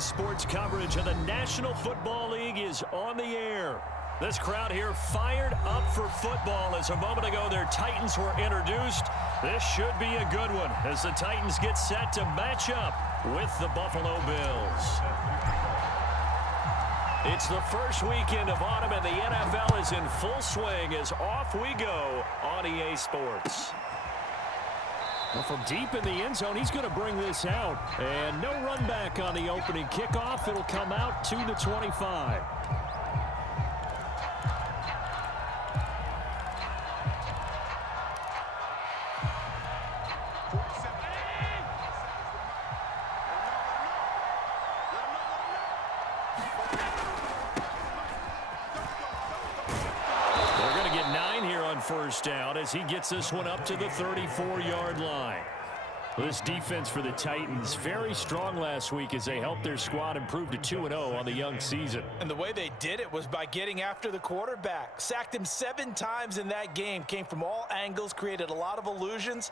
Sports coverage of the National Football League is on the air. This crowd here fired up for football as a moment ago their Titans were introduced. This should be a good one as the Titans get set to match up with the Buffalo Bills. It's the first weekend of autumn and the NFL is in full swing as off we go on EA Sports. Well, from deep in the end zone, he's going to bring this out. And no run back on the opening kickoff. It'll come out to the 25. First down as he gets this one up to the 34-yard line. This defense for the Titans, very strong last week as they helped their squad improve to 2-0 on the young season. And the way they did it was by getting after the quarterback. Sacked him 7 times in that game, came from all angles, created a lot of illusions,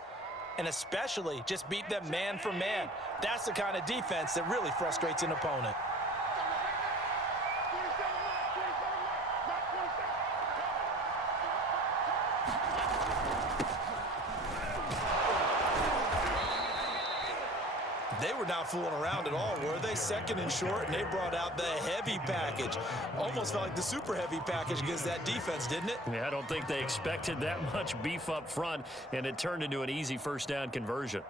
and especially just beat them man for man. That's the kind of defense that really frustrates an opponent. They were not fooling around at all, were they? Second and short, and they brought out the heavy package. Almost felt like the super heavy package against that defense, didn't it? Yeah, I don't think they expected that much beef up front, and it turned into an easy first down conversion.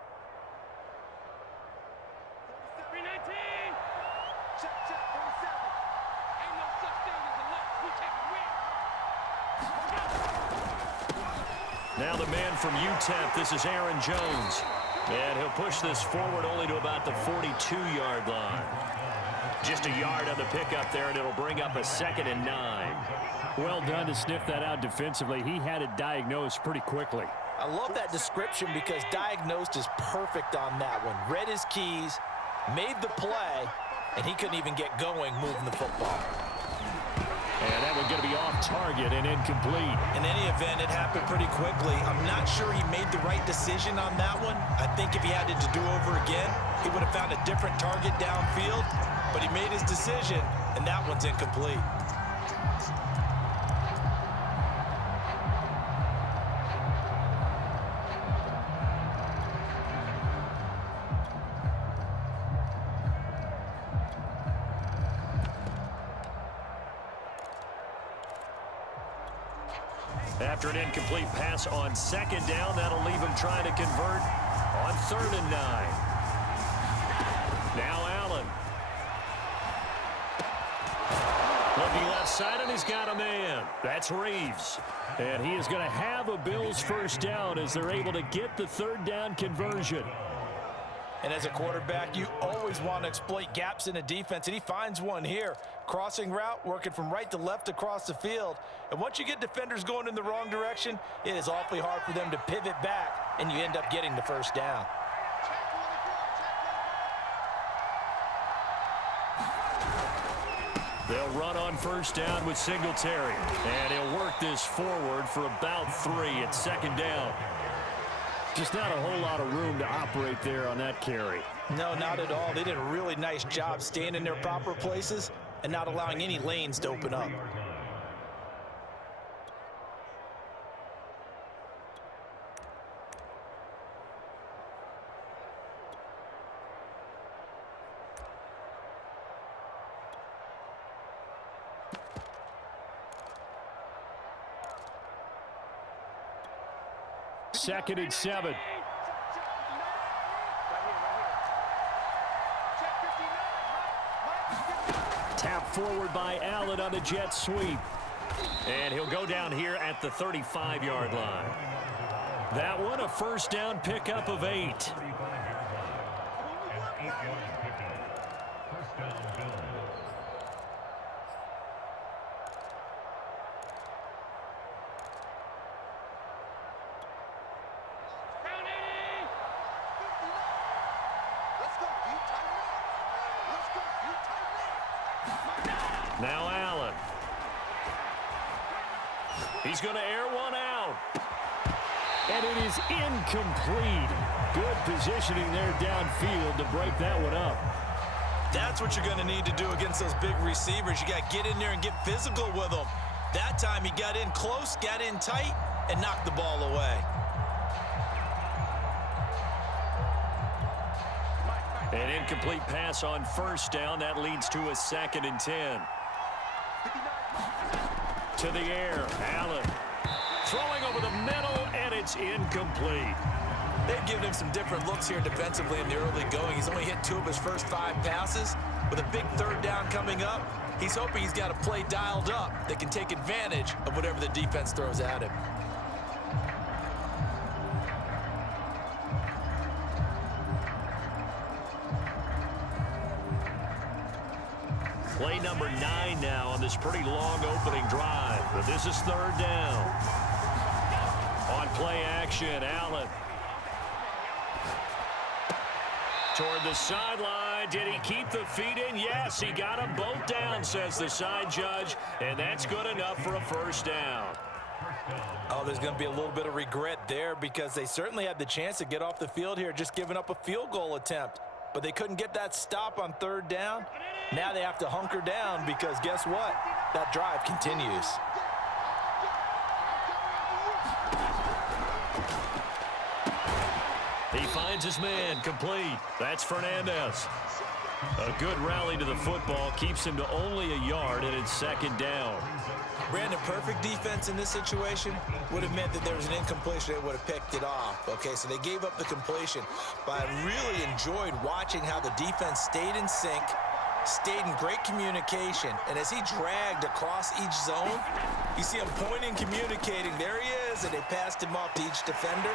Now the man from UTEP, this is Aaron Jones. And he'll push this forward only to about the 42-yard line. Just a yard on the pickup there, and it'll bring up a 2nd and 9. Well done to sniff that out defensively. He had it diagnosed pretty quickly. I love that description because diagnosed is perfect on that one. Read his keys, made the play, and he couldn't even get going moving the football. And that one's going to be off target and incomplete. In any event, it happened pretty quickly. I'm not sure he made the right decision on that one. I think if he had it to do over again, he would have found a different target downfield. But he made his decision, and that one's incomplete. After an incomplete pass on 2nd down, that'll leave him trying to convert on 3rd and 9. Now Allen. Looking left side, and he's got a man. That's Reeves. And he is going to have a Bills first down as they're able to get the 3rd down conversion. And as a quarterback, you always want to exploit gaps in a defense, and he finds one here. Crossing route, working from right to left across the field. And once you get defenders going in the wrong direction, it is awfully hard for them to pivot back, and you end up getting the first down. They'll run on first down with Singletary. And he'll work this forward for about 3 at 2nd down. Just not a whole lot of room to operate there on that carry. No, not at all. They did a really nice job staying in their proper places and not allowing any lanes to open up. Second and 7. Tap forward by Allen on the jet sweep. And he'll go down here at the 35-yard line. That one, a first down pickup of 8. Now Allen. He's going to air one out. And it is incomplete. Good positioning there downfield to break that one up. That's what you're going to need to do against those big receivers. You got to get in there and get physical with them. That time he got in close, got in tight, and knocked the ball away. An incomplete pass on first down. That leads to a 2nd and 10. To the air, Allen. Throwing over the middle, and it's incomplete. They've given him some different looks here defensively in the early going. He's only hit 2 of his first 5 passes. With a big 3rd down coming up, he's hoping he's got a play dialed up that can take advantage of whatever the defense throws at him. Play number 9 now on this pretty long opening drive. But this is 3rd down. On play action, Allen. Toward the sideline. Did he keep the feet in? Yes, he got them both down, says the side judge. And that's good enough for a 1st down. Oh, there's going to be a little bit of regret there because they certainly had the chance to get off the field here, just giving up a field goal attempt. But they couldn't get that stop on 3rd down. Now they have to hunker down because guess what? That drive continues. He finds his man, complete. That's Fernandez. A good rally to the football keeps him to only a yard, and it's 2nd down. Brandon, perfect defense in this situation would have meant that there was an incompletion. They would have picked it off. Okay, so they gave up the completion. But I really enjoyed watching how the defense stayed in sync, stayed in great communication. And as he dragged across each zone, you see him pointing, communicating. There he is, and they passed him off to each defender.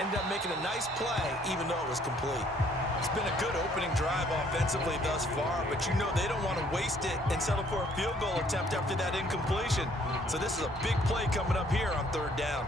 Ended up making a nice play, even though it was complete. It's been a good opening drive offensively thus far, but you know they don't want to waste it and settle for a field goal attempt after that incompletion. So this is a big play coming up here on 3rd down.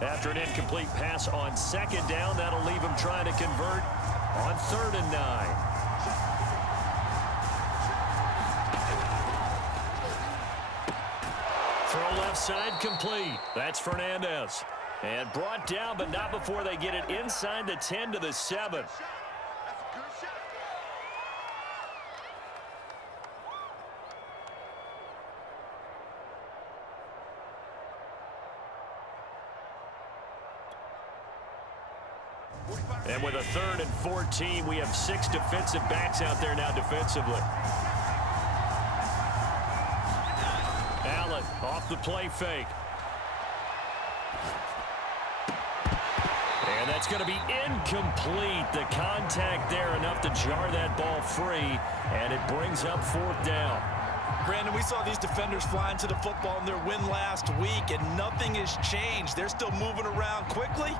After an incomplete pass on 2nd down, that'll leave him trying to convert on 3rd and 9. Throw left side complete. That's Fernandez. And brought down, but not before they get it inside the 10 to the 7. And with a 3rd and 14, we have 6 defensive backs out there now defensively. Allen off the play fake. And that's going to be incomplete. The contact there enough to jar that ball free, and it brings up 4th down. Brandon, we saw these defenders flying to the football in their win last week, and nothing has changed. They're still moving around quickly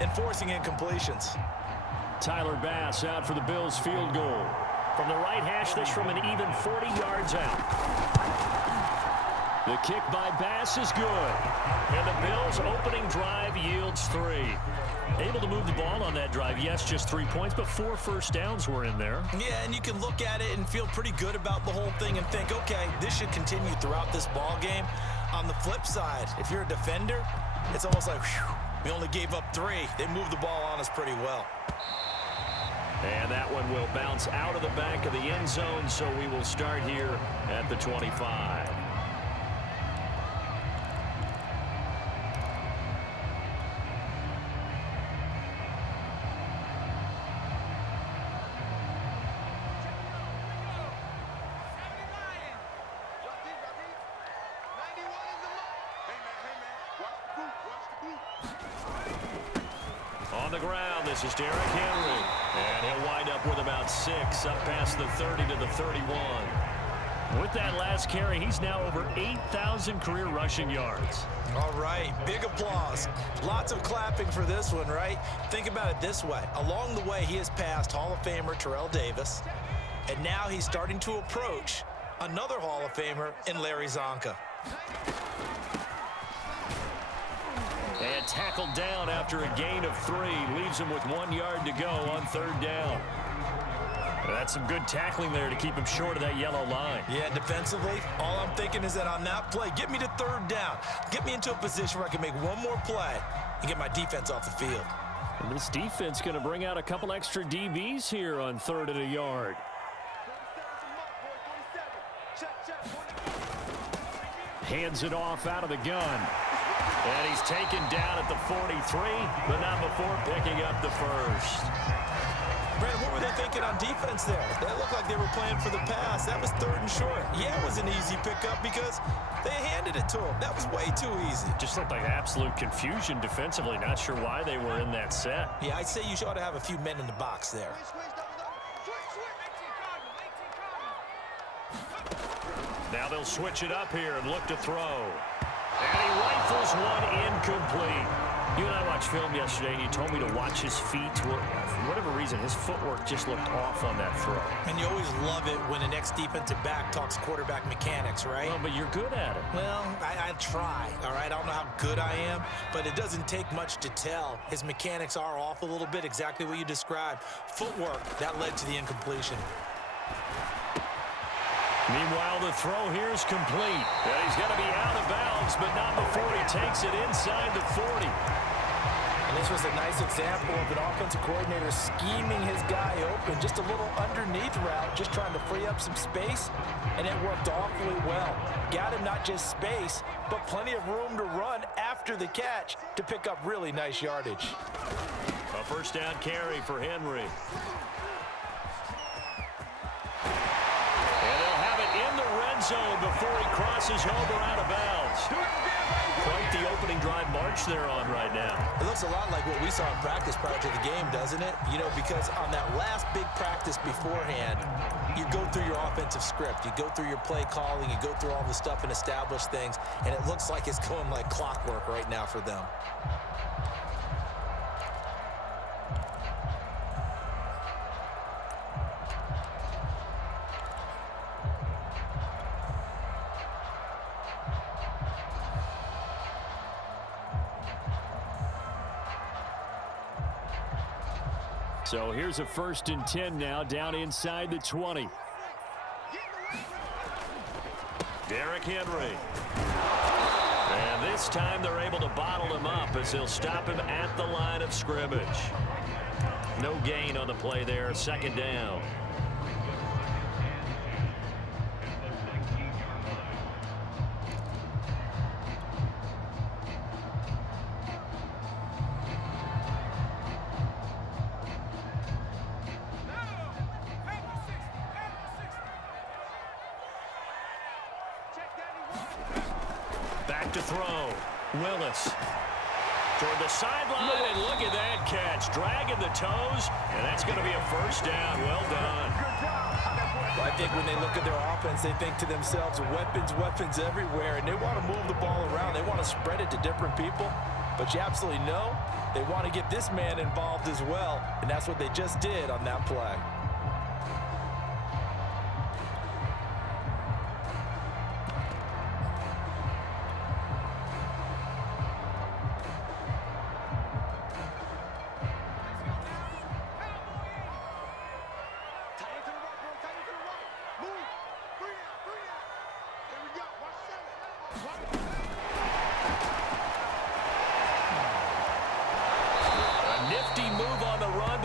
and forcing incompletions. Tyler Bass out for the Bills field goal. From the right hash, this from an even 40 yards out. The kick by Bass is good. And the Bills' opening drive yields 3. Able to move the ball on that drive. Yes, just 3 points, but 4 first downs were in there. Yeah, and you can look at it and feel pretty good about the whole thing and think, okay, this should continue throughout this ball game. On the flip side, if you're a defender, it's almost like, whew, we only gave up 3. They moved the ball on us pretty well. And that one will bounce out of the back of the end zone, so we will start here at the 25. On the ground, this is Derrick Henry. And he'll wind up with about 6, up past the 30 to the 31. With that last carry, he's now over 8,000 career rushing yards. All right, big applause. Lots of clapping for this one, right? Think about it this way. Along the way, he has passed Hall of Famer Terrell Davis, and now he's starting to approach another Hall of Famer in Larry Zonka. And tackled down after a gain of 3. Leaves him with 1 yard to go on 3rd down. That's some good tackling there to keep him short of that yellow line. Yeah, defensively, all I'm thinking is that on that play, get me to third down. Get me into a position where I can make one more play and get my defense off the field. And this defense going to bring out a couple extra DBs here on 3rd and a yard. Hands it off out of the gun. And he's taken down at the 43, but not before picking up the first. Brandon, what were they thinking on defense there? That looked like they were playing for the pass. That was 3rd and short. Yeah, it was an easy pickup because they handed it to him. That was way too easy. Just looked like absolute confusion defensively. Not sure why they were in that set. Yeah, I'd say you ought to have a few men in the box there. Now they'll switch it up here and look to throw. And he rifles one incomplete. You and I watched film yesterday, and you told me to watch his feet. Well, for whatever reason, his footwork just looked off on that throw. And you always love it when an ex-defensive back talks quarterback mechanics, right? Well, but you're good at it. Well, I try, all right? I don't know how good I am, but it doesn't take much to tell. His mechanics are off a little bit, exactly what you described. Footwork, that led to the incompletion. Meanwhile, the throw here is complete. And he's going to be out of bounds, but not before he takes it inside the 40. And this was a nice example of an offensive coordinator scheming his guy open. Just a little underneath route, just trying to free up some space, and it worked awfully well. Got him not just space, but plenty of room to run after the catch to pick up really nice yardage. A first down carry for Henry. Zone before he crosses over out of bounds. Quite the opening drive march they're on right now. It looks a lot like what we saw in practice prior to the game, doesn't it? You know, because on that last big practice beforehand, you go through your offensive script, you go through your play calling, you go through all the stuff and establish things, and it looks like it's going like clockwork right now for them. So here's a 1st and 10 now, down inside the 20. Derrick Henry. And this time they're able to bottle him up as they'll stop him at the line of scrimmage. No gain on the play there, 2nd down. Back to throw. Willis toward the sideline, and look at that catch. Dragging the toes, and that's going to be a first down. Well done. Well, I think when they look at their offense, they think to themselves, weapons, weapons everywhere, and they want to move the ball around. They want to spread it to different people, but you absolutely know they want to get this man involved as well, and that's what they just did on that play.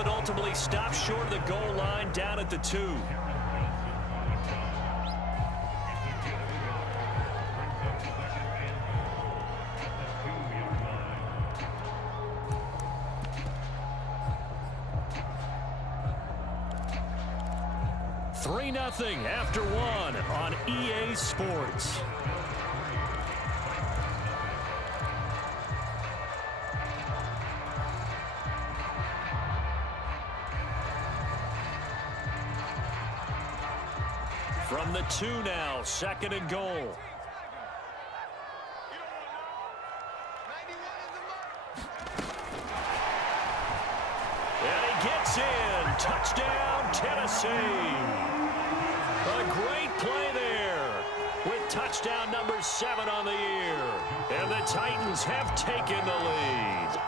Ultimately stopped short of the goal line down at the 2. Three 3-0 after 1 on EA Sports. From the 2 now, 2nd and goal. And he gets in. Touchdown, Tennessee. A great play there with touchdown number 7 on the year. And the Titans have taken the lead.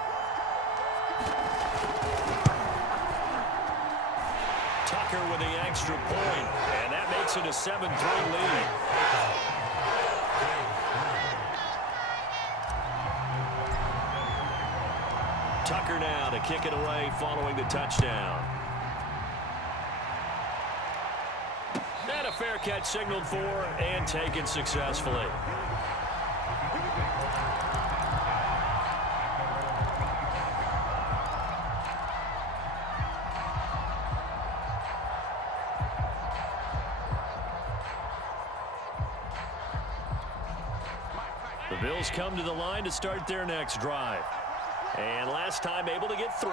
Tucker with the extra point, and that makes it a 7-3 lead. Tucker now to kick it away following the touchdown. And a fair catch signaled for and taken successfully. The Bills come to the line to start their next drive. And last time able to get 3.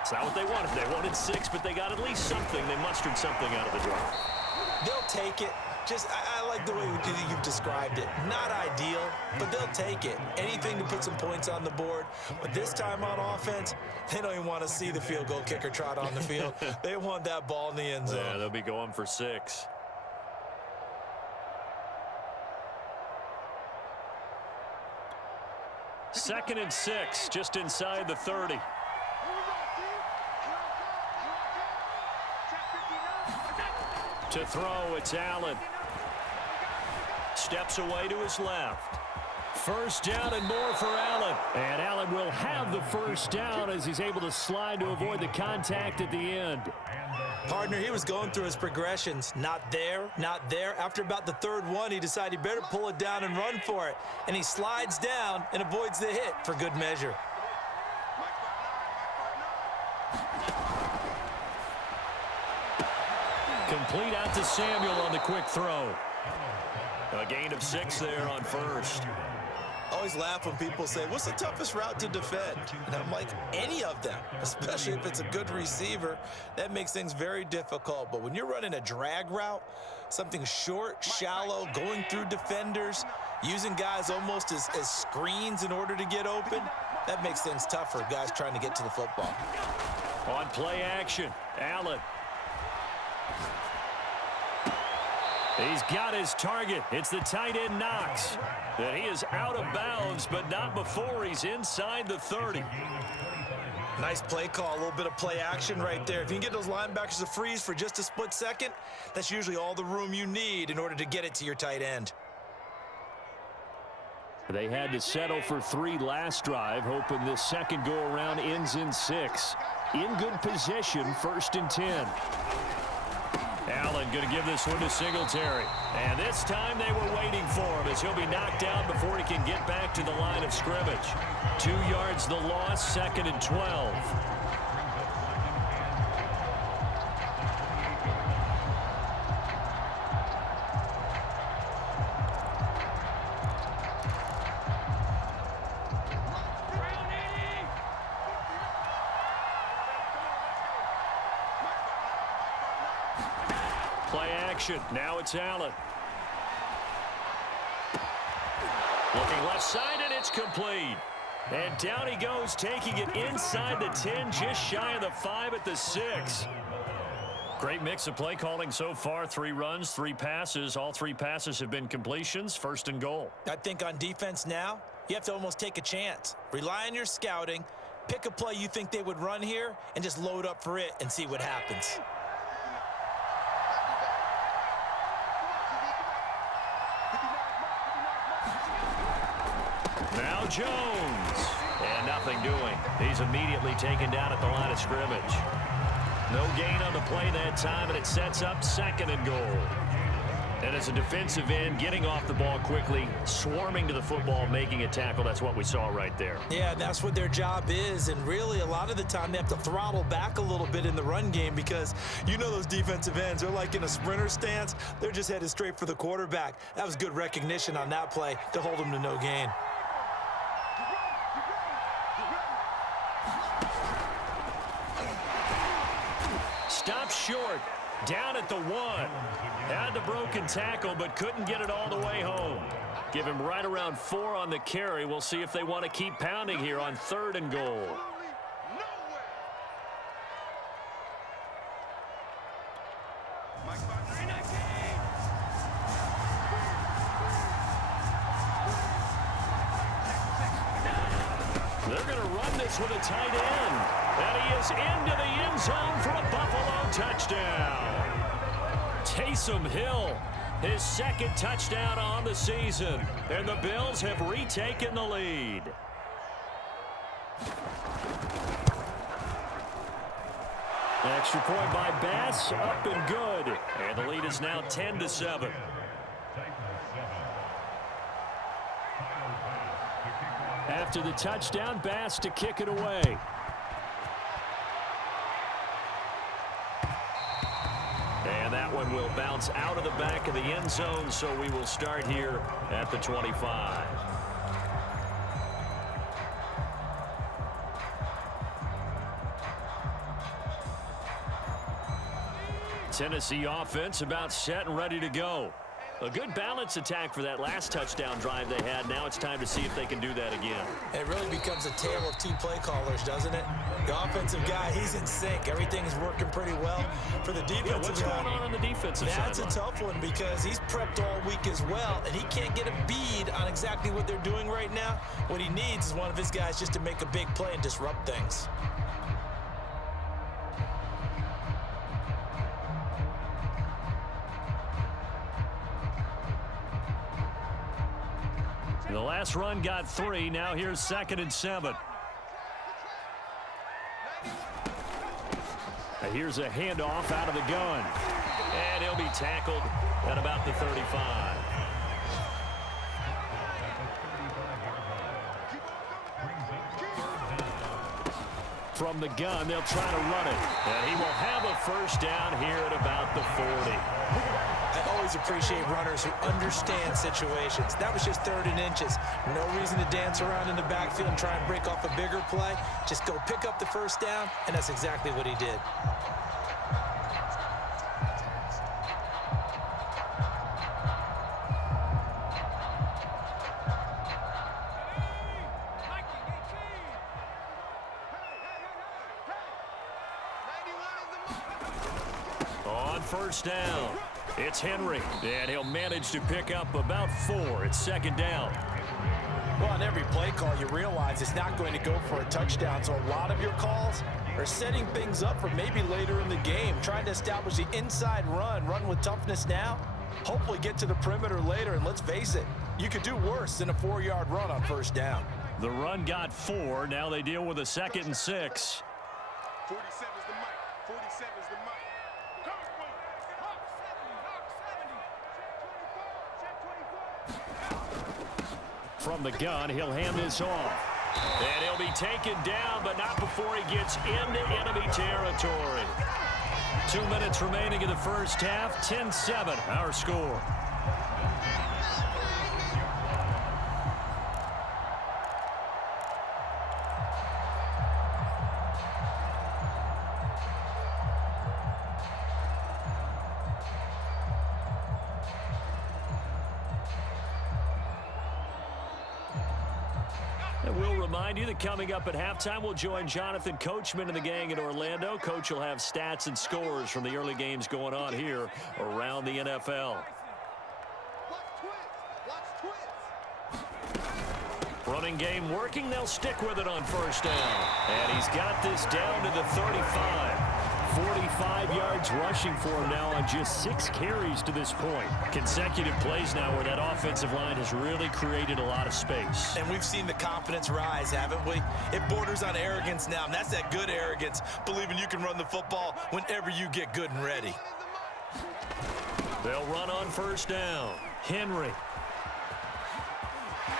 It's not what they wanted. They wanted 6, but they got at least something. They mustered something out of the drive. They'll take it. I like the way you've described it. Not ideal, but they'll take it. Anything to put some points on the board. But this time on offense, they don't even want to see the field goal kicker trot on the field. They want that ball in the end zone. Yeah, they'll be going for 6. Second and 6, just inside the 30. To throw, it's Allen. Steps away to his left. First down and more for Allen. And Allen will have the first down as he's able to slide to avoid the contact at the end. Partner, he was going through his progressions. Not there, not there. After about the third one, he decided he better pull it down and run for it. And he slides down and avoids the hit for good measure. Complete out to Samuel on the quick throw. A gain of 6 there on first. I always laugh when people say, what's the toughest route to defend? And I'm like, any of them, especially if it's a good receiver. That makes things very difficult. But when you're running a drag route, something short, shallow, going through defenders, using guys almost as screens in order to get open, that makes things tough for guys trying to get to the football. On play action, Allen. He's got his target. It's the tight end Knox. And he is out of bounds, but not before he's inside the 30. Nice play call, a little bit of play action right there. If you can get those linebackers to freeze for just a split second, that's usually all the room you need in order to get it to your tight end. They had to settle for 3 last drive, hoping this second go-around ends in 6. In good position, 1st and 10. Allen going to give this one to Singletary. And this time they were waiting for him as he'll be knocked down before he can get back to the line of scrimmage. 2 yards the loss, 2nd and 12. Play action. Now it's Allen. Looking left side, and it's complete. And down he goes, taking it inside the 10, just shy of the 5 at the 6. Great mix of play calling so far. 3 runs, 3 passes. All 3 passes have been completions. 1st and goal. I think on defense now, you have to almost take a chance. Rely on your scouting. Pick a play you think they would run here and just load up for it and see what happens. Now Jones. And nothing doing. He's immediately taken down at the line of scrimmage. No gain on the play that time, and it sets up 2nd and goal. And as a defensive end, getting off the ball quickly, swarming to the football, making a tackle, that's what we saw right there. Yeah, that's what their job is, and really a lot of the time they have to throttle back a little bit in the run game because you know those defensive ends, they're like in a sprinter stance. They're just headed straight for the quarterback. That was good recognition on that play to hold them to no gain. Stopped short, down at the 1. Had the broken tackle, but couldn't get it all the way home. Give him right around 4 on the carry. We'll see if they want to keep pounding here on 3rd and goal. They're going to run this with a tight end. And he is into the end zone for a Buffalo touchdown. Taysom Hill, his second touchdown on the season. And the Bills have retaken the lead. Extra point by Bass, up and good. And the lead is now 10-7. After the touchdown, Bass to kick it away. And that one will bounce out of the back of the end zone, so we will start here at the 25. Tennessee offense about set and ready to go. A good balance attack for that last touchdown drive they had. Now it's time to see if they can do that again. It really becomes a tale of two play callers, doesn't it? The offensive guy, he's in sync. Everything's working pretty well. For the defensive what's guy, going on the defensive side? That's a tough one because he's prepped all week as well, and he can't get a bead on exactly what they're doing right now. What he needs is one of his guys just to make a big play and disrupt things. The last run got 3. Now here's 2nd and 7. Here's a handoff out of the gun. And he'll be tackled at about the 35. From the gun, they'll try to run it. And he will have a first down here at about the 40. I always appreciate runners who understand situations. That was just 3rd and inches. No reason to dance around in the backfield and try and break off a bigger play. Just go pick up the first down, and that's exactly what he did. On first down, it's Henry, and he'll manage to pick up about 4. It's 2nd down. Well, on every play call, you realize it's not going to go for a touchdown, so a lot of your calls are setting things up for maybe later in the game, trying to establish the inside run with toughness now, hopefully get to the perimeter later, and let's face it, you could do worse than a 4-yard run on first down. The run got 4. Now they deal with a 2nd and 6. 47 is the mic. 47 is the mic. From the gun, he'll hand this off. And he'll be taken down, but not before he gets into enemy territory. 2 minutes remaining in the first half. 10-7, our score. We'll remind you that coming up at halftime, we'll join Jonathan Coachman and the gang in Orlando. Coach will have stats and scores from the early games going on here around the NFL. Running game working. They'll stick with it on first down. And he's got this down to the 35. 45 yards rushing for him now on just 6 carries to this point. Consecutive plays now where that offensive line has really created a lot of space. And we've seen the confidence rise, haven't we? It borders on arrogance now, and that's that good arrogance, believing you can run the football whenever you get good and ready. They'll run on first down. Henry.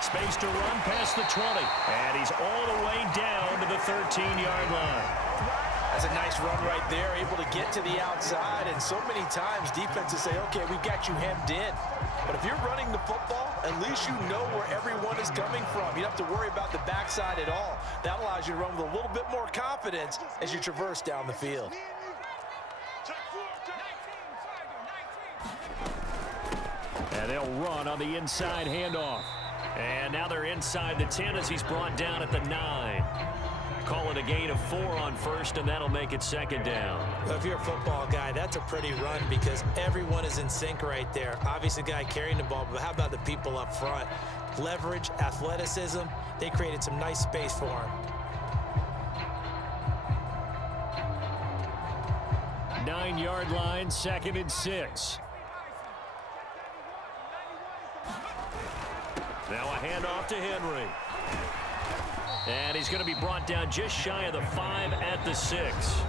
Space to run past the 20. And he's all the way down to the 13-yard line. That's a nice run right there, able to get to the outside, and so many times defenses say, okay, we got you hemmed in. But if you're running the football, at least you know where everyone is coming from. You don't have to worry about the backside at all. That allows you to run with a little bit more confidence as you traverse down the field. And they'll run on the inside handoff. And now they're inside the 10 as he's brought down at the 9. Call it a gain of 4 on first, and that'll make it 2nd down. Well, if you're a football guy, that's a pretty run because everyone is in sync right there. Obviously, the guy carrying the ball, but how about the people up front? Leverage, athleticism, they created some nice space for him. 9-yard line, 2nd and 6. Now a handoff to Henry. And he's going to be brought down just shy of the 5 at the 6.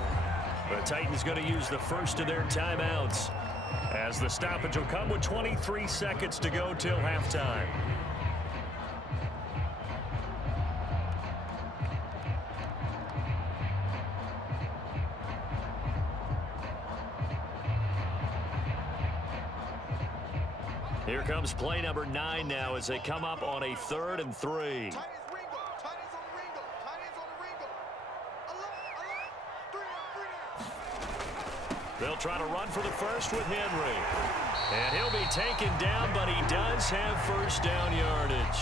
The Titans going to use the first of their timeouts, as the stoppage will come with 23 seconds to go till halftime. Here comes play number 9 now as they come up on a 3rd and 3. They'll try to run for the first with Henry. And he'll be taken down, but he does have first down yardage.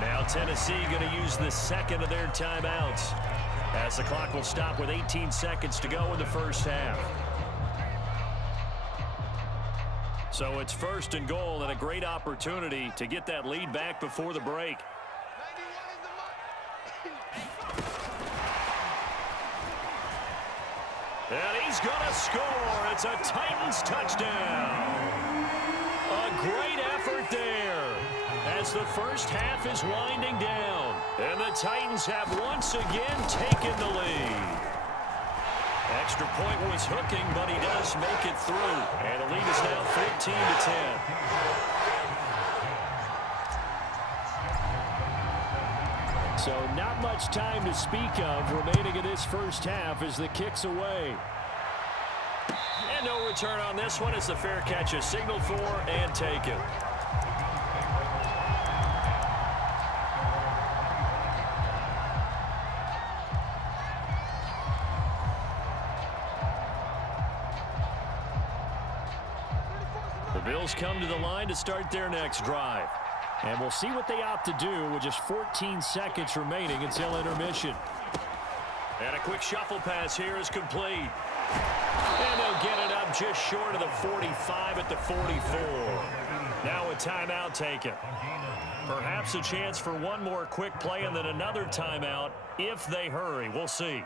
Now Tennessee going to use the second of their timeouts, as the clock will stop with 18 seconds to go in the first half. So it's 1st and goal, and a great opportunity to get that lead back before the break. And he's going to score. It's a Titans touchdown. A great effort there as the first half is winding down. And the Titans have once again taken the lead. Extra point was hooking, but he does make it through. And the lead is now 14-10. So not much time to speak of remaining in this first half as the kick's away. And no return on this one as the fair catch is signaled for and taken. The Bills come to the line to start their next drive. And we'll see what they opt to do with just 14 seconds remaining until intermission. And a quick shuffle pass here is complete. And they'll get it up just short of the 45 at the 44. Now a timeout taken. Perhaps a chance for one more quick play and then another timeout if they hurry. We'll see.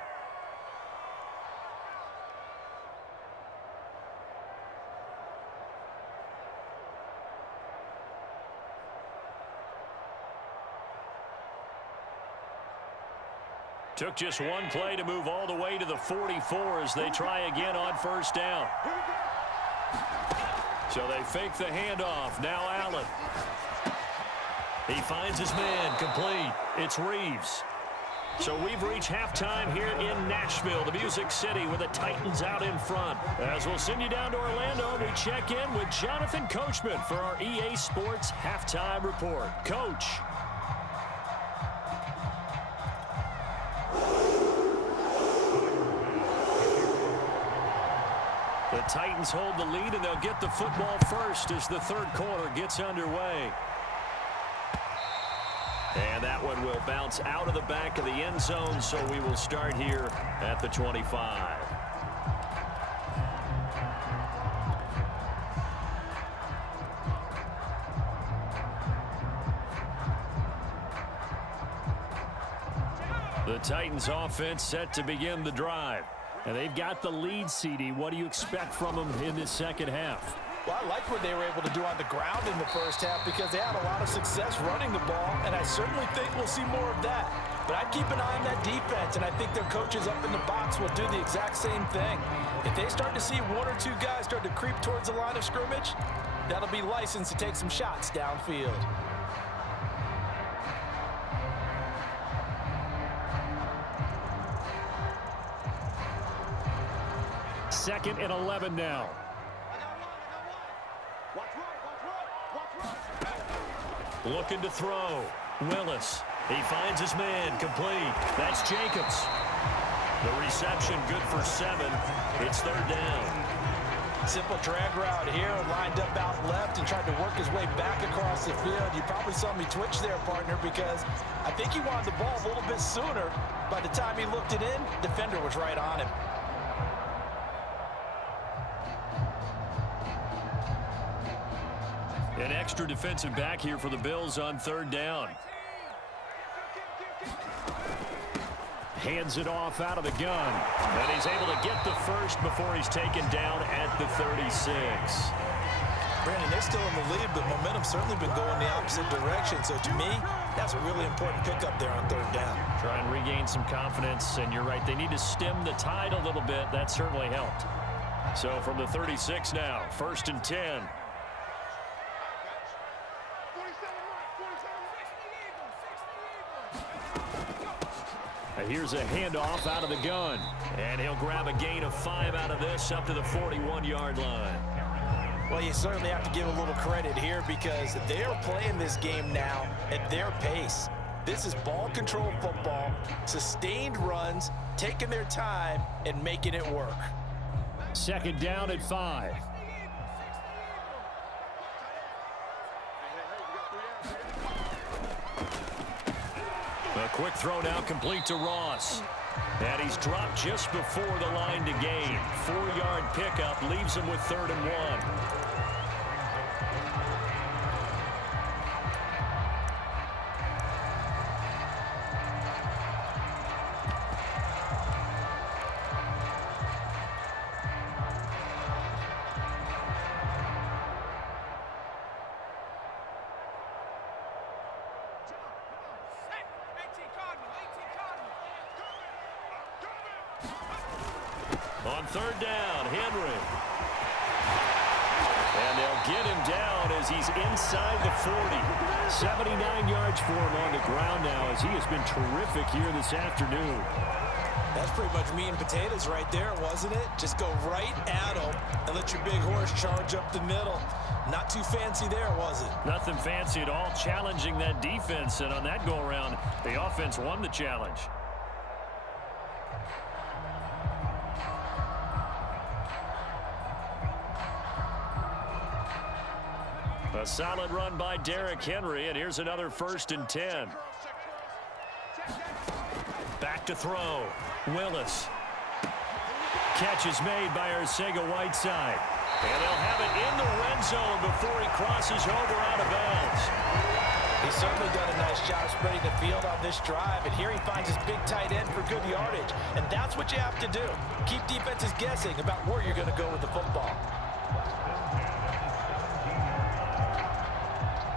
Took just one play to move all the way to the 44 as they try again on first down. So they fake the handoff. Now Allen. He finds his man complete. It's Reeves. So we've reached halftime here in Nashville, the Music City, with the Titans out in front. As we'll send you down to Orlando, we check in with Jonathan Coachman for our EA Sports Halftime Report. Coach. The Titans hold the lead, and they'll get the football first as the third quarter gets underway. And that one will bounce out of the back of the end zone, so we will start here at the 25. The Titans offense set to begin the drive. And they've got the lead, CD. What do you expect from them in this second half? Well, I like what they were able to do on the ground in the first half because they had a lot of success running the ball, and I certainly think we'll see more of that. But I'd keep an eye on that defense, and I think their coaches up in the box will do the exact same thing. If they start to see one or two guys start to creep towards the line of scrimmage, that'll be licensed to take some shots downfield. Second and 11 now. Looking to throw. Willis. He finds his man complete. That's Jacobs. The reception good for 7. It's third down. Simple drag route here, lined up out left and tried to work his way back across the field. You probably saw me twitch there, partner, because I think he wanted the ball a little bit sooner. By the time he looked it in, defender was right on him. An extra defensive back here for the Bills on third down. Hands it off out of the gun. And he's able to get the first before he's taken down at the 36. Brandon, they're still in the lead, but momentum's certainly been going the opposite direction. So to me, that's a really important pickup there on third down. Try and regain some confidence, and you're right, they need to stem the tide a little bit. That certainly helped. So from the 36 now, 1st and 10. Here's a handoff out of the gun. And he'll grab a gain of 5 out of this up to the 41-yard line. Well, you certainly have to give a little credit here because they are playing this game now at their pace. This is ball control football, sustained runs, taking their time and making it work. 2nd down at 5. A quick throw now complete to Ross. And he's dropped just before the line to gain. 4-yard pickup leaves him with 3rd and 1. On 3rd down, Henry. And they'll get him down as he's inside the 40. 79 yards for him on the ground now as he has been terrific here this afternoon. That's pretty much meat and potatoes right there, wasn't it? Just go right at him and let your big horse charge up the middle. Not too fancy there, was it? Nothing fancy at all, challenging that defense. And on that go-around, the offense won the challenge. A solid run by Derrick Henry, and here's another 1st and 10. Back to throw. Willis. Catch is made by Arcega-Whiteside. And they'll have it in the red zone before he crosses over out of bounds. He's certainly done a nice job spreading the field on this drive, and here he finds his big tight end for good yardage. And that's what you have to do. Keep defenses guessing about where you're going to go with the football.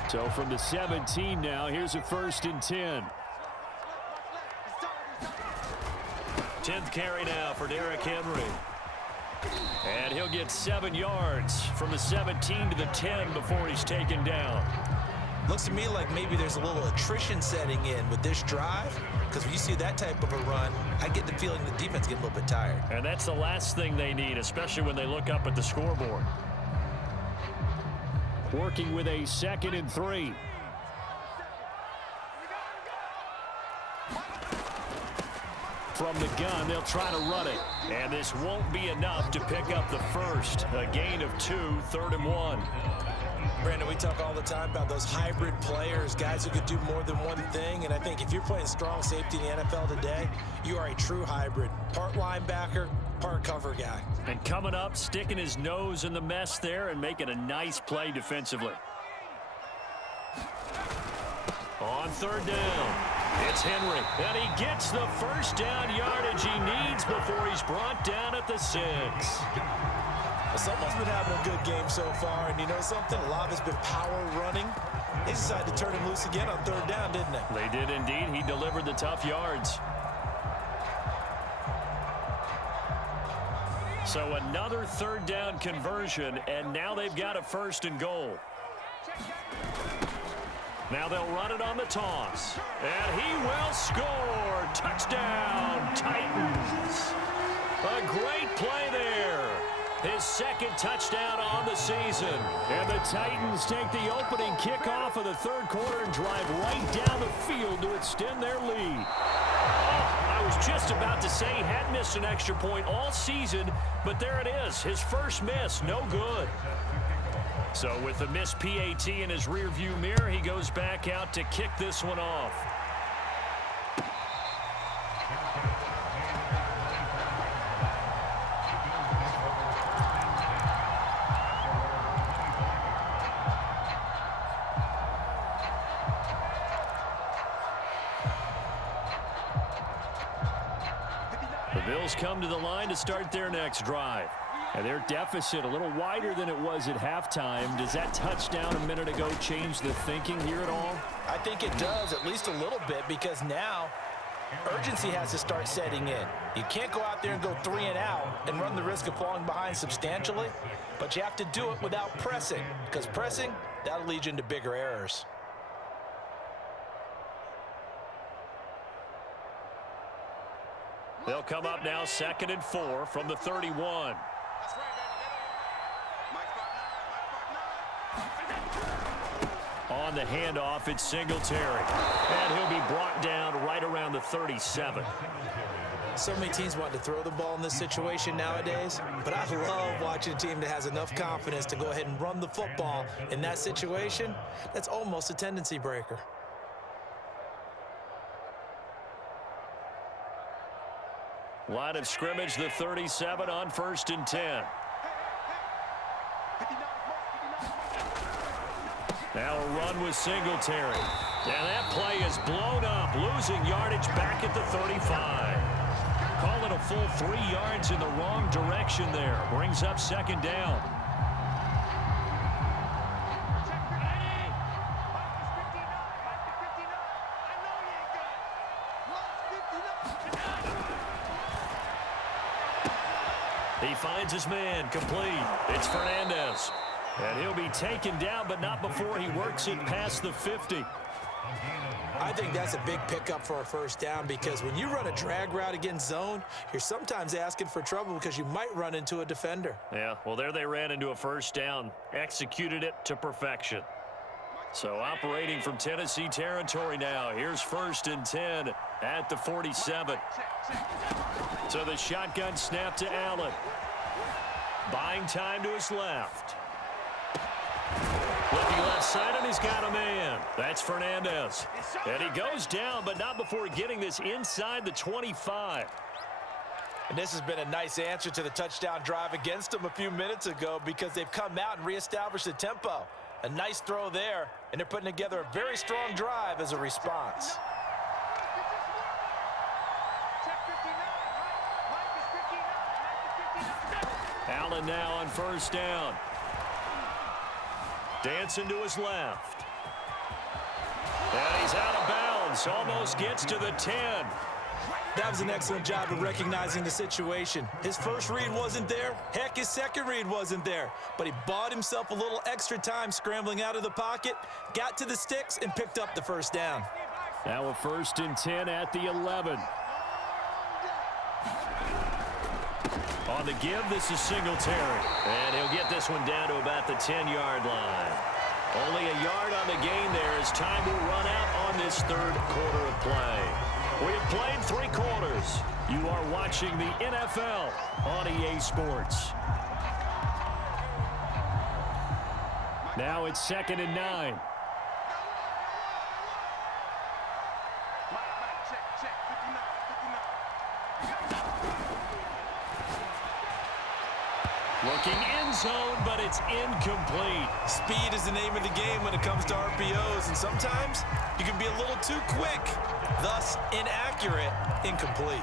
So from the 17 now, here's a 1st and 10. 10th carry now for Derrick Henry. And he'll get 7 yards from the 17 to the 10 before he's taken down. Looks to me like maybe there's a little attrition setting in with this drive, because when you see that type of a run, I get the feeling the defense gets a little bit tired. And that's the last thing they need, especially when they look up at the scoreboard. Working with a 2nd and 3. From the gun, they'll try to run it. And this won't be enough to pick up the first. A gain of 2, 3rd and 1. Brandon, we talk all the time about those hybrid players, guys who could do more than one thing. And I think if you're playing strong safety in the NFL today, you are a true hybrid. Part linebacker, part cover guy. And coming up, sticking his nose in the mess there and making a nice play defensively. On 3rd down, it's Henry. And he gets the 1st down yardage he needs before he's brought down at the 6. Well, someone's been having a good game so far, and you know something? A lot of it's been power running. They decided to turn him loose again on 3rd down, didn't they? They did indeed. He delivered the tough yards. So another 3rd down conversion, and now they've got a 1st and goal. Now they'll run it on the toss. And he will score. Touchdown, Titans. A great play there. His 2nd touchdown on the season. And the Titans take the opening kickoff of the 3rd quarter and drive right down the field to extend their lead. I was just about to say he hadn't missed an extra point all season, but there it is. His first miss, no good. So with the missed PAT in his rearview mirror, he goes back out to kick this one off. Bills come to the line to start their next drive. And their deficit a little wider than it was at halftime. Does that touchdown a minute ago change the thinking here at all? I think it does, at least a little bit, because now urgency has to start setting in. You can't go out there and go 3 and out and run the risk of falling behind substantially, but you have to do it without pressing, because pressing, that'll lead you into bigger errors. They'll come up now 2nd and 4 from the 31. On the handoff, it's Singletary. And he'll be brought down right around the 37. So many teams want to throw the ball in this situation nowadays, but I love watching a team that has enough confidence to go ahead and run the football in that situation. That's almost a tendency breaker. Line of scrimmage, the 37 on 1st and 10. Now a run with Singletary. And that play is blown up, losing yardage back at the 35. Call it a full 3 yards in the wrong direction there. Brings up 2nd down. He finds his man, complete. It's Fernandez. And he'll be taken down, but not before he works it past the 50. I think that's a big pickup for a 1st down, because when you run a drag route against zone, you're sometimes asking for trouble because you might run into a defender. Yeah, well, there they ran into a 1st down, executed it to perfection. So operating from Tennessee territory now. Here's 1st and 10 at the 47. So the shotgun snap to Allen. Buying time to his left. Looking left side, and he's got a man. That's Fernandez. And he goes down, but not before getting this inside the 25. And this has been a nice answer to the touchdown drive against them a few minutes ago, because they've come out and reestablished the tempo. A nice throw there, and they're putting together a very strong drive as a response. Allen now on 1st down. Dancing to his left. And he's out of bounds. Almost gets to the 10. That was an excellent job of recognizing the situation. His first read wasn't there. Heck, his second read wasn't there. But he bought himself a little extra time scrambling out of the pocket, got to the sticks, and picked up the 1st down. Now a 1st and 10 at the 11. On the give, this is Singletary. And he'll get this one down to about the 10-yard line. Only a yard on the gain there as time will run out on this 3rd quarter of play. We have played 3 quarters. You are watching the NFL on EA Sports. Now it's 2nd and 9. Looking in zone, but it's incomplete. Speed is the name of the game when it comes to RPOs, and sometimes you can be a little too quick, thus inaccurate, incomplete.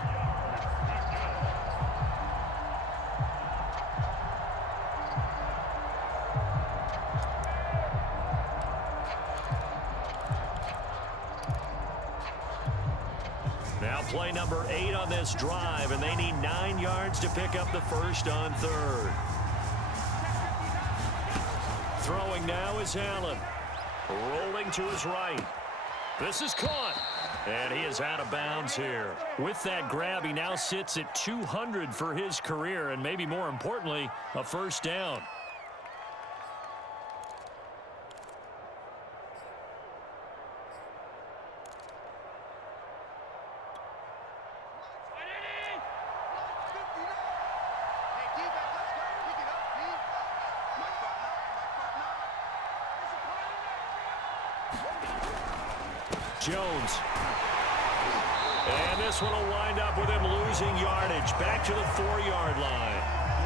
Now play number 8 on this drive, and they need 9 yards to pick up the 1st on 3rd. Throwing now is Allen. Rolling to his right. This is caught. And he is out of bounds here. With that grab, he now sits at 200 for his career, and maybe more importantly, a 1st down. Jones. And this one will wind up with him losing yardage back to the 4-yard line.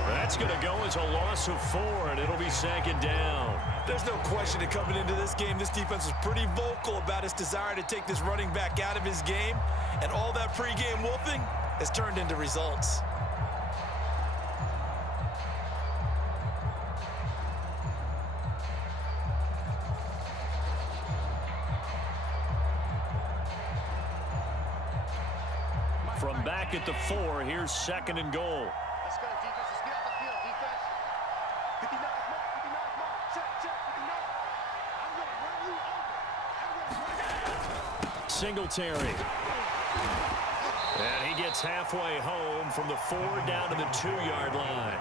That's going to go as a loss of 4, and it'll be 2nd down. There's no question that coming into this game, this defense was pretty vocal about its desire to take this running back out of his game. And all that pregame wolfing has turned into results. From back at the 4, here's 2nd and goal. Let's go, defense. Let's get off the field, defense. 59 mark, 59 mark. Check, 59. I'm going to run you over. Singletary. And he gets halfway home from the 4 down to the 2-yard line.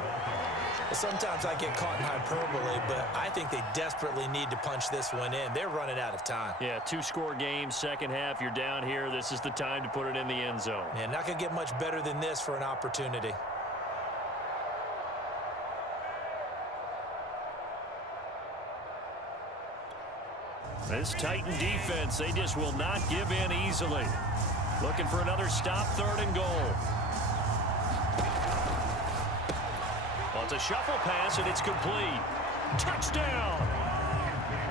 Sometimes I get caught in hyperbole, but I think they desperately need to punch this one in. They're running out of time. Yeah, 2-score game, second half. You're down here. This is the time to put it in the end zone. And not going to get much better than this for an opportunity. This Titan defense, they just will not give in easily. Looking for another stop, 3rd and goal. Well, it's a shuffle pass, and it's complete. Touchdown!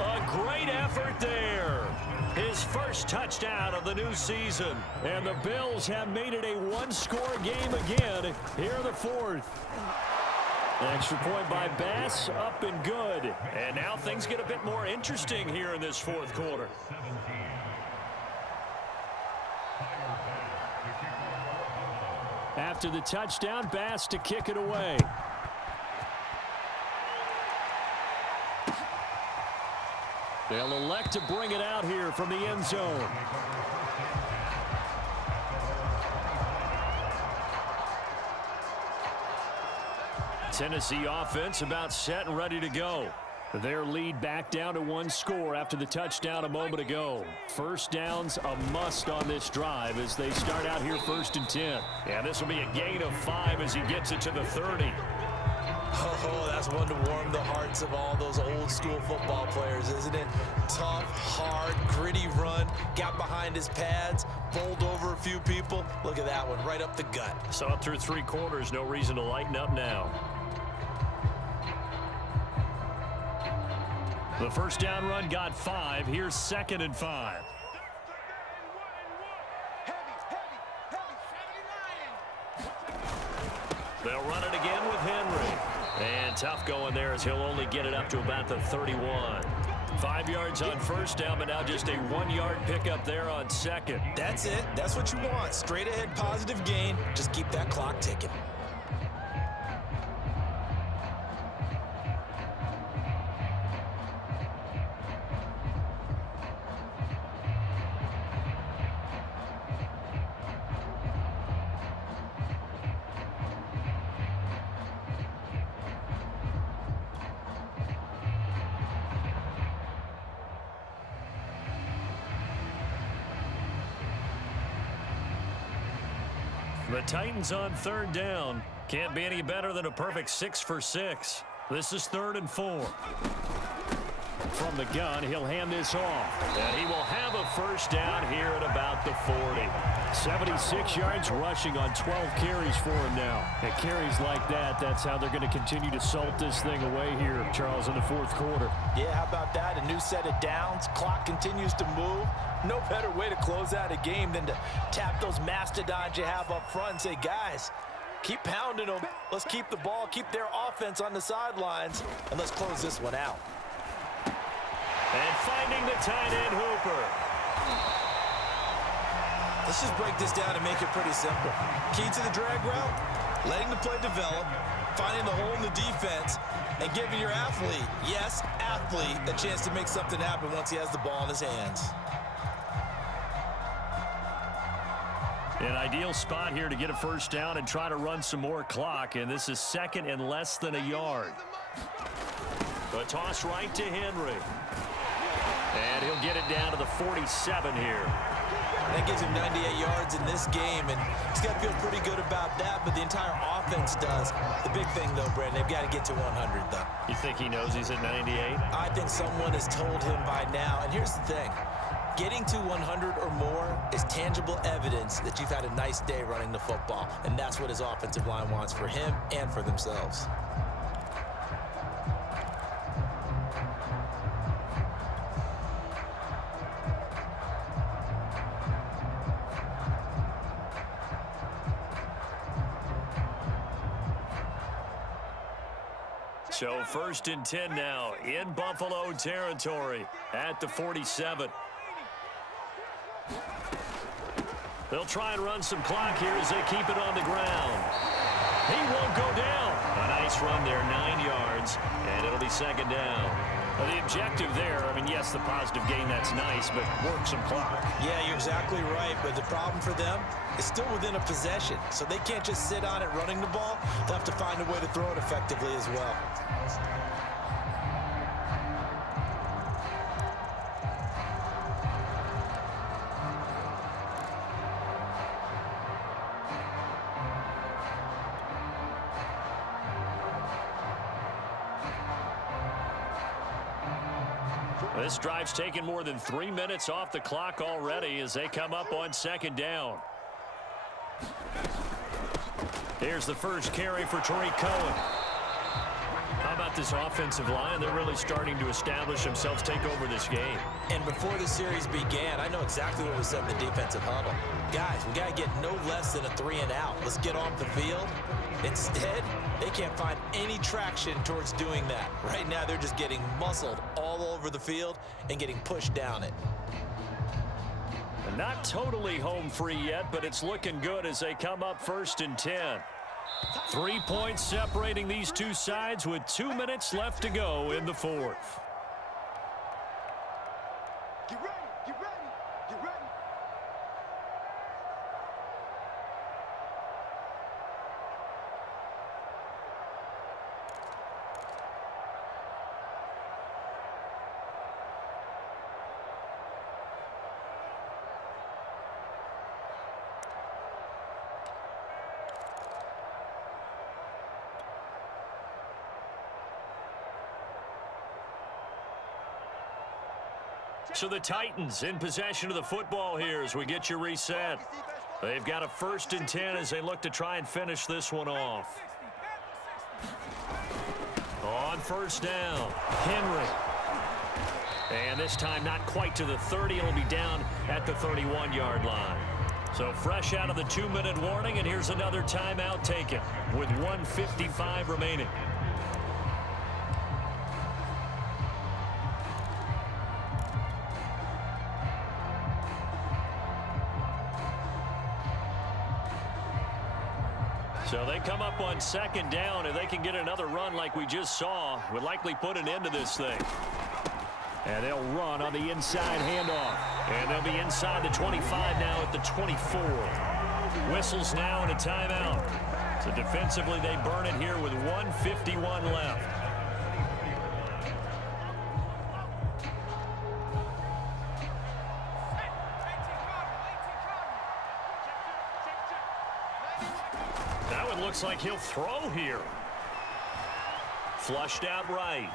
A great effort there. His first touchdown of the new season. And the Bills have made it a 1-score game again here in the 4th. Extra point by Bass, up and good. And now things get a bit more interesting here in this 4th quarter. After the touchdown, Bass to kick it away. They'll elect to bring it out here from the end zone. Tennessee offense about set and ready to go. Their lead back down to 1 score after the touchdown a moment ago. First down's a must on this drive as they start out here 1st and 10. Yeah, this will be a gain of 5 as he gets it to the 30. Oh, that's one to warm the hearts of all those old school football players, isn't it? Tough, hard, gritty run, got behind his pads, bowled over a few people. Look at that one, right up the gut. Saw it through 3 quarters, no reason to lighten up now. The first down run got 5. Here's 2nd and 5. They'll run it again with Henry. And tough going there as he'll only get it up to about the 31. 5 yards on first down, but now just a 1-yard pickup there on 2nd. That's it. That's what you want. Straight ahead positive gain. Just keep that clock ticking. The Titans on 3rd down. Can't be any better than a perfect 6 for 6. This is 3rd and 4. From the gun, he'll hand this off. And he will have a first down here at about the 40. 76 yards rushing on 12 carries for him now. And carries like that, that's how they're going to continue to salt this thing away here, Charles, in the 4th quarter. Yeah, how about that? A new set of downs. Clock continues to move. No better way to close out a game than to tap those mastodons you have up front and say, guys, keep pounding them. Let's keep the ball, keep their offense on the sidelines, and let's close this one out. And finding the tight end Hooper. Let's just break this down and make it pretty simple. Key to the drag route, letting the play develop, finding the hole in the defense, and giving your athlete, yes, athlete, a chance to make something happen once he has the ball in his hands. An ideal spot here to get a first down and try to run some more clock, and this is 2nd and less than a yard. A toss right to Henry. And he'll get it down to the 47 here. That gives him 98 yards in this game, and he's got to feel pretty good about that, but the entire offense does. The big thing, though, Brandon, they've got to get to 100, though. You think he knows he's at 98? I think someone has told him by now, and here's the thing. Getting to 100 or more is tangible evidence that you've had a nice day running the football, and that's what his offensive line wants for him and for themselves. So 1st and 10 now in Buffalo territory at the 47. They'll try and run some clock here as they keep it on the ground. He won't go down. A nice run there, 9 yards, and it'll be 2nd down. Well, the objective there, I mean, yes, the positive gain, that's nice, but work some clock. Yeah, you're exactly right, but the problem for them is still within a possession, so they can't just sit on it running the ball. They'll have to find a way to throw it effectively as well. This drive's taken more than 3 minutes off the clock already as they come up on 2nd down. Here's the first carry for Tariq Cohen. How about this offensive line? They're really starting to establish themselves, take over this game. And before the series began, I know exactly what was said in the defensive huddle. Guys, we got to get no less than a 3-and-out. Let's get off the field. Instead, they can't find any traction towards doing that. Right now, they're just getting muscled all over the field and getting pushed down it. Not totally home free yet, but it's looking good as they come up 1st and 10. 3 points separating these two sides with 2 minutes left to go in the 4th. Get ready, get ready, get ready. So the Titans in possession of the football here as we get you reset. They've got a 1st and 10 as they look to try and finish this one off. On 1st down, Henry. And this time not quite to the 30. It'll be down at the 31-yard line. So fresh out of the 2-minute warning, and here's another timeout taken with 1:55 remaining. So they come up on 2nd down. If they can get another run like we just saw, would likely put an end to this thing. And they'll run on the inside handoff. And they'll be inside the 25 now at the 24. Whistles now and a timeout. So defensively they burn it here with 1:51 left. Looks like he'll throw here. Flushed out right.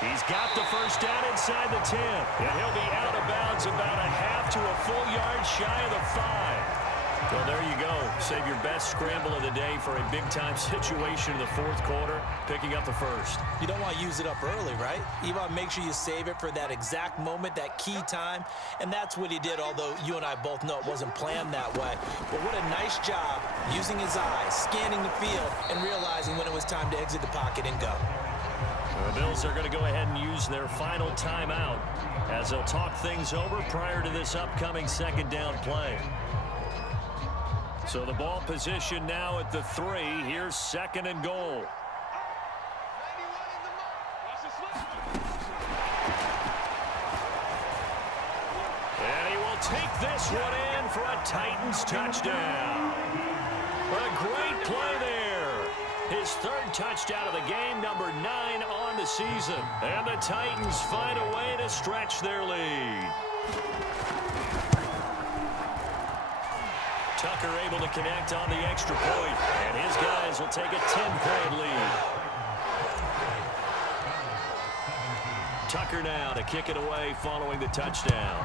He's got the 1st down inside the 10. And he'll be out of bounds about a half to a full yard shy of the 5. Well, there you go. Save your best scramble of the day for a big-time situation in the 4th quarter, picking up the 1st. You don't want to use it up early, right? You want to make sure you save it for that exact moment, that key time, and that's what he did, although you and I both know it wasn't planned that way. But what a nice job using his eyes, scanning the field, and realizing when it was time to exit the pocket and go. The Bills are going to go ahead and use their final timeout as they'll talk things over prior to this upcoming 2nd down play. So the ball position now at the 3. Here's 2nd and goal. And he will take this one in for a Titans touchdown. A great play there. His 3rd touchdown of the game, number 9 on the season. And the Titans find a way to stretch their lead. Tucker able to connect on the extra point, and his guys will take a 10-point lead. Tucker now to kick it away following the touchdown.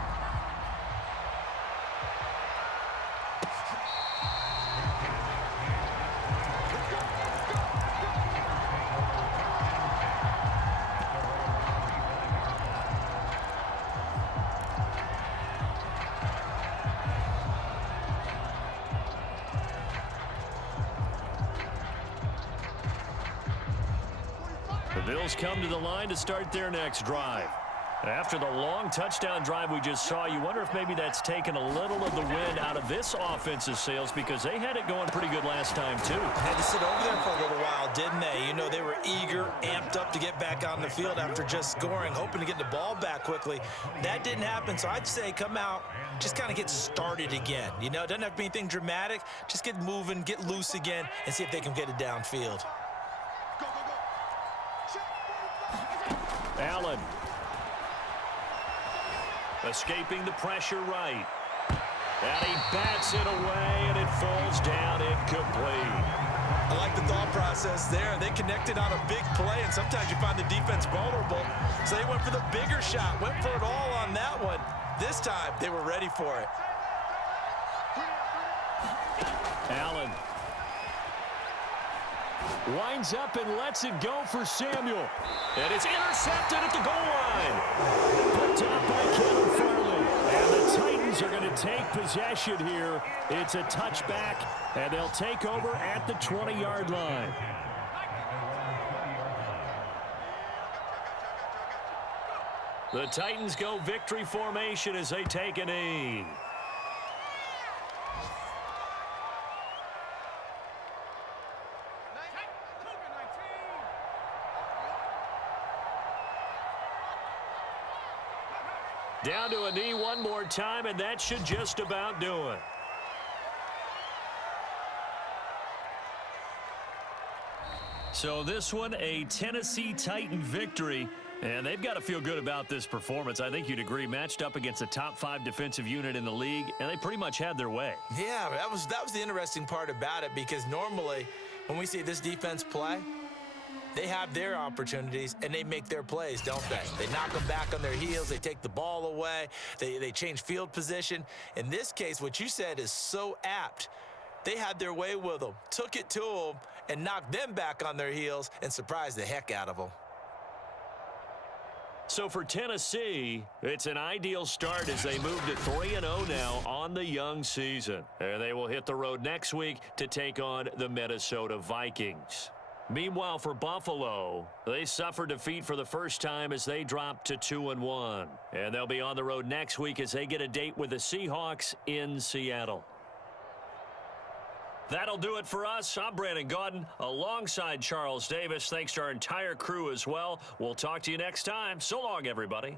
Bills come to the line to start their next drive. After the long touchdown drive we just saw, you wonder if maybe that's taken a little of the wind out of this offense's sails because they had it going pretty good last time, too. Had to sit over there for a little while, didn't they? You know, they were eager, amped up to get back on the field after just scoring, hoping to get the ball back quickly. That didn't happen, so I'd say come out, just kind of get started again. You know, it doesn't have to be anything dramatic. Just get moving, get loose again, and see if they can get it downfield. Go, go, go. Check. Allen. Escaping the pressure right. And he bats it away, and it falls down incomplete. I like the thought process there. They connected on a big play, and sometimes you find the defense vulnerable. So they went for the bigger shot, went for it all on that one. This time, they were ready for it. Allen winds up and lets it go for Samuel. And it's intercepted at the goal line. Picked up by Kevin Farley. And the Titans are going to take possession here. It's a touchback, and they'll take over at the 20-yard line. The Titans go victory formation as they take a knee. Down to a knee one more time, and that should just about do it. So this one, a Tennessee Titan victory, and they've got to feel good about this performance. I think you'd agree, matched up against a top-5 defensive unit in the league, and they pretty much had their way. Yeah, that was the interesting part about it, because normally when we see this defense play, they have their opportunities, and they make their plays, don't they? They knock them back on their heels. They take the ball away. They change field position. In this case, what you said is so apt. They had their way with them, took it to them, and knocked them back on their heels and surprised the heck out of them. So for Tennessee, it's an ideal start as they move to 3-0 now on the young season. And they will hit the road next week to take on the Minnesota Vikings. Meanwhile, for Buffalo, they suffered defeat for the first time as they dropped to 2-1. And they'll be on the road next week as they get a date with the Seahawks in Seattle. That'll do it for us. I'm Brandon Gaudin alongside Charles Davis. Thanks to our entire crew as well. We'll talk to you next time. So long, everybody.